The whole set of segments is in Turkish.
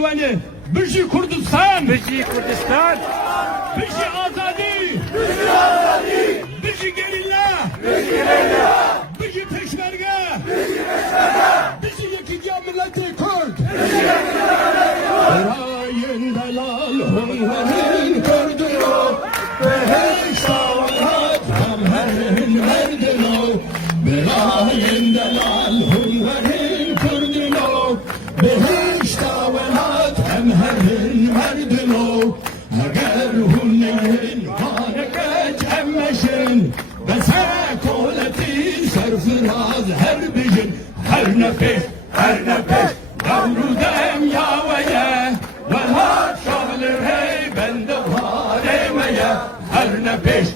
Elvan'ı, Bıcı Kurdistan, Bıcı Kurdistan, Bıcı Azadi, Bıcı Gerilla, Bıcı Peşmerge, Bıcı Yekidya Milleti Kürt. Erayın delal hunların Kürdü o, Behişt ağlat hamherin verdin o. Erayın delal hunların Kürdü o, Behişt ağlat hamherin verdin o. Eğer hunneyin kaneket emmeşin, Besek oletin serfiraz her bijin. Her nefes, Yavrudem yaveye, Velhat şağılır hey bende haremeye. Her nefes,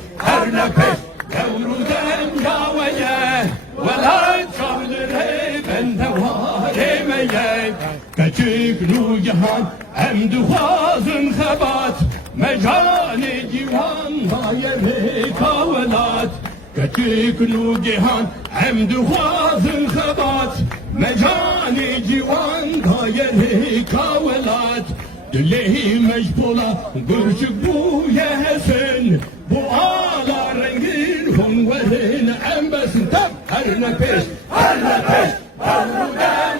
Yavrudem yaveye, Velhat şağılır hey bende haremeye. Küçük Nugihan hem duhazın hebat, Mecani civan hayeri kavelat. Küçük Nugihan hem duhazın hebat, Mecani civan hayeri kavelat. Dilehi mecbula gürçük bu yesin, Bu ağla rengin hunverin embesin. Her nefes, Yavrudem